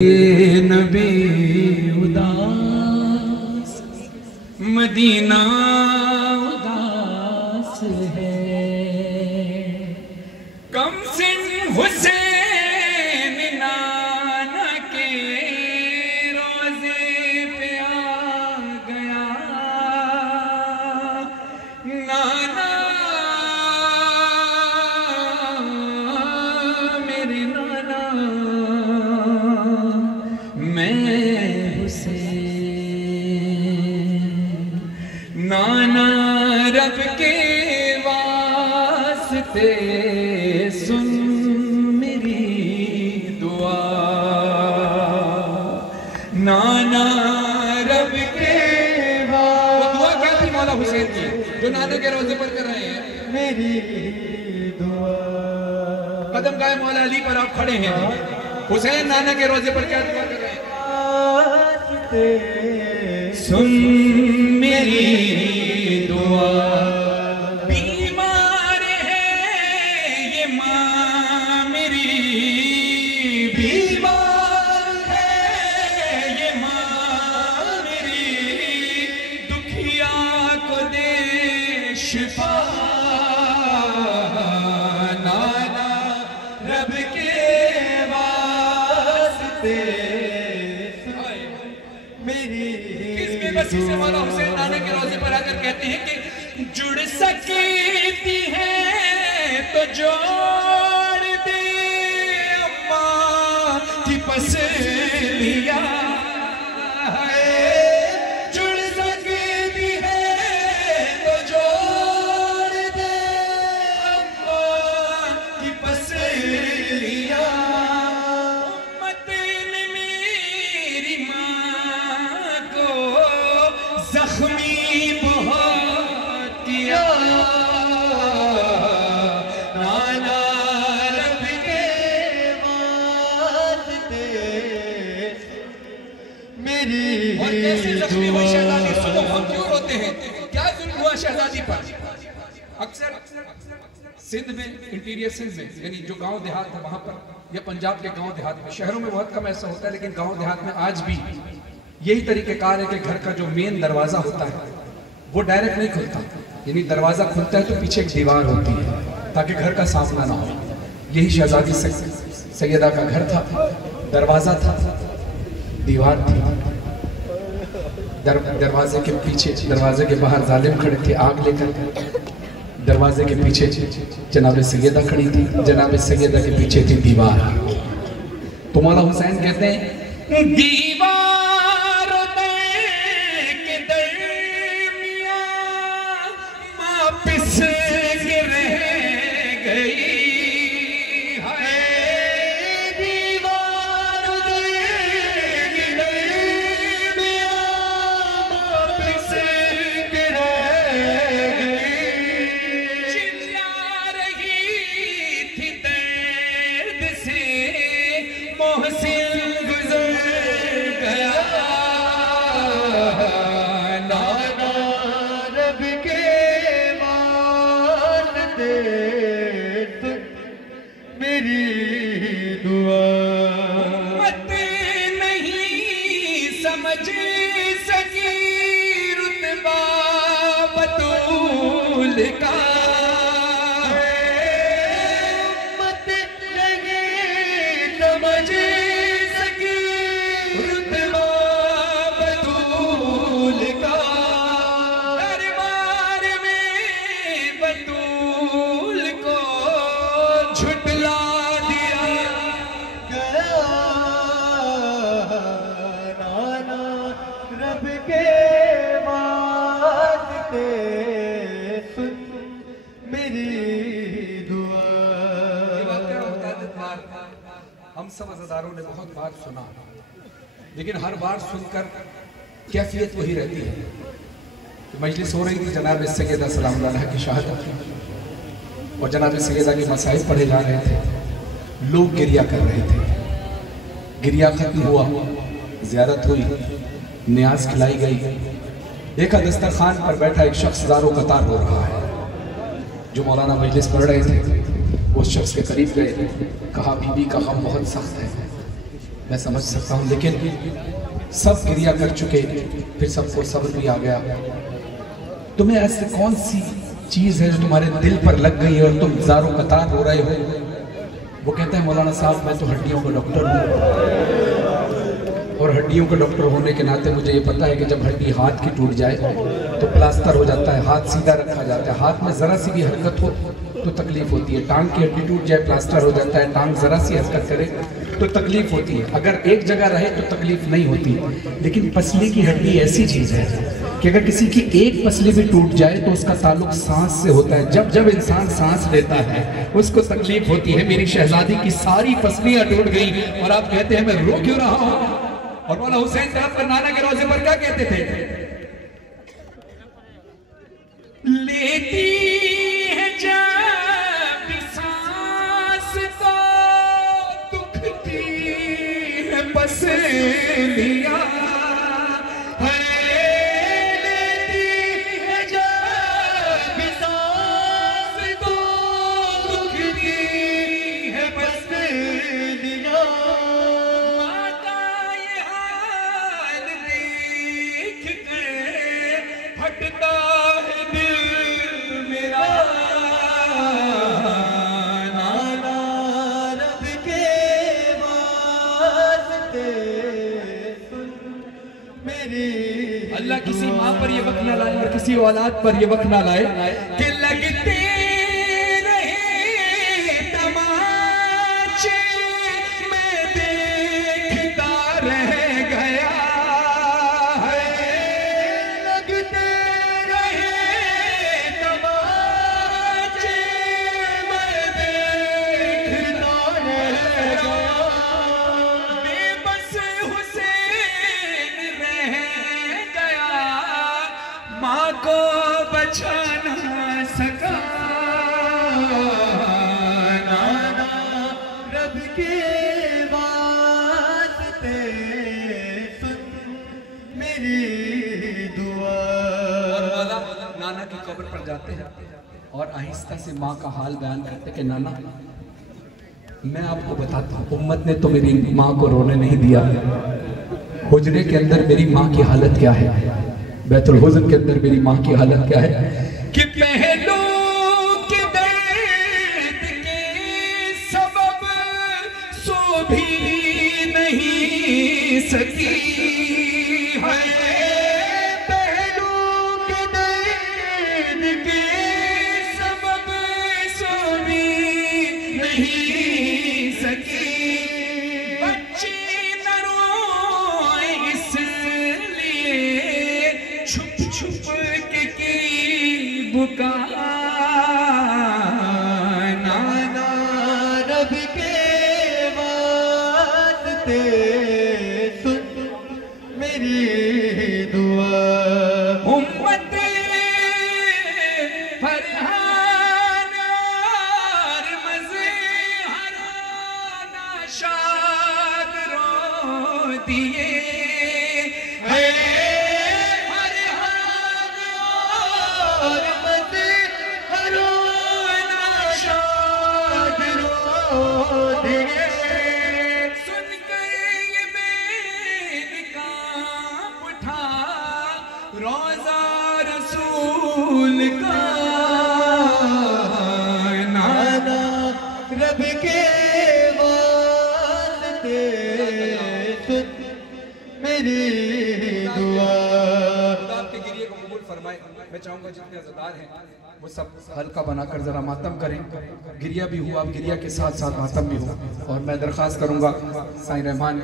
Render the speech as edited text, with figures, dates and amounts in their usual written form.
नबी उदास मदीना उदास है। कम सिन हुसैन नाना के रोजे पे आ गया। नाना मेरे नाना मैं हुसैन। नाना रब के वास्ते सुन मेरी दुआ। नाना रब के वो दुआ क्या थी मौला हुसैन की जो नाना के रोजे पर कर रहे हैं? मेरी दुआ। कदम गाए मौला अली पर आप खड़े हैं। हुसैन नाना के रोजे पर क्या दुआ कर रहे हैं? सुन मेरी दुआ। बीमार है ये माँ मेरी, बीमार है ये माँ मेरी। दुखिया को दे शिफा। नाना रब के वास्ते से मौला हुसैन नाना के रोजे पर आकर कहते हैं कि जुड़ सकती है तो जोड़ दे अम्मा की पसलिया। जुड़ सकती है तो जोड़ दे अम्मा की पसलिया। जख्मी बहुत किया। नाना रब के वास्ते मेरी और कैसे जख्मी हुई शहजादी सुबह हम क्यों रोते हैं? क्या जुल्म हुआ शहजादी पर? अक्सर सिंध में, इंटीरियर सिंध में, यानी जो गांव देहात है वहां पर, या पंजाब के गांव देहात में, शहरों में बहुत कम ऐसा होता है, लेकिन गांव देहात में आज भी यही तरीकेकार है कि घर का जो मेन दरवाजा होता है वो डायरेक्ट नहीं खुलता, यानी दरवाजा खुलता है तो पीछे एक दीवार होती है ताकि घर का सामना ना हो। यही शहजादी सैयदा का घर था। दरवाजा था, दीवार थी। दरवाजे के पीछे, दरवाजे के बाहर जालिम खड़े थे आग लेकर। दरवाजे के पीछे जनाब सैयदा खड़ी थी। जनाब सैयदा के पीछे थी दीवार। तो मौला हुसैन कहते हैं दीवार मेरी दुआ। मत नहीं समझ सकी रुतबा बतूल का। मत नहीं समझ सकी रुतबा बतूल का। दरबार में बतूल को झुटला हम सब अज़ादारों ने बहुत बार सुना, लेकिन हर बार सुनकर कैफियत वही रहती है। तो मजलिस हो रही थी, जनाब सैयदा सलाम अलैहा की शहादत और जनाब सैयदा के मसाइल पढ़े जा रहे थे। लोग गिरिया कर रहे थे। गिरिया खत्म हुआ, ज़ियारत हुई, नियाज खिलाई गई। देखा दस्तरखान पर बैठा एक शख्स ज़ारो कतार हो रहा है। जो मौलाना मजलिस पढ़ रहे थे उस शख्स के करीब गए, कहा बीबी का गम बहुत सख्त है, मैं समझ सकता हूँ, लेकिन सब गिरिया कर चुके, फिर सबको सब्र भी आ गया। तुम्हें ऐसे कौन सी चीज़ है जो तुम्हारे दिल पर लग गई है और तुम ज़ारों कतार रो रहे हो? वो कहते हैं मौलाना साहब मैं तो हड्डियों का डॉक्टर हूँ, और हड्डियों का डॉक्टर होने के नाते मुझे ये पता है कि जब हड्डी हाथ की टूट जाए तो प्लास्टर हो जाता है, हाथ सीधा रखा जाता है। हाथ में ज़रा सी भी हरकत हो तो तकलीफ होती है। टांग की हड्डी टूट जाए प्लास्टर हो जाता है, टांग ज़रा सी हरकत करे तो तकलीफ होती है। अगर एक जगह रहे तो तकलीफ नहीं होती, लेकिन पसली की हड्डी ऐसी चीज़ है कि अगर किसी की एक पसली भी टूट जाए तो उसका ताल्लुक सांस से होता है। जब जब इंसान सांस लेता है उसको तकलीफ होती है। मेरी शहजादी की सारी पसलियां टूट गई और आप कहते हैं मैं रो क्यों रहा हूं? और मौला हुसैन साहब पर नाना के रोजे पर क्या कहते थे? लेती है जब सांस तो दुखती है पसलियां, अल्लाह किसी माँ पर ये वक्त ना लाए और किसी औलाद पर ये वक्त ना लाए कि लगते रहे तमाचे मैं देखता रह गया है। लगते रहे तमाचे मैं देखता रह गया। बेबस हुसैन रह माँ को बचा ना सका। नाना रब के वास्ते सुन मेरी दुआ। और मौला नाना की कब्र पर जाते हैं और आहिस्ता से माँ का हाल बयान करते कि नाना मैं आपको बताता हूँ, उम्मत ने तो मेरी माँ को रोने नहीं दिया। हुजरे के अंदर मेरी माँ की हालत क्या है, बैतुल हुज़्न के अंदर मेरी माँ की हालत क्या है कि पहलू के दर्द के सबब सो भी नहीं सकी है। पहलू के दर्द के सबब सो भी नहीं सकी। बच्ची न रोए इसलिए छुप छुप के की पुकार। नाना रब के वास्ते सुन मेरी दुआ। उम्मत फरहान और मज़हर नाशाद रो दिए रोज़ा रसूल का। नाना रब के वास्ते सुन मेरी दुआ। आपके गिरिए को कबूल फरमाए। मैं चाहूँगा जितने अज़ादार हैं वो सब हल्का बनाकर ज़रा मातम करें। गिरिया भी हुआ, अब गिरिया के साथ साथ मातम भी हो। और मैं दरख्वास्त करूँगा साईं रहमान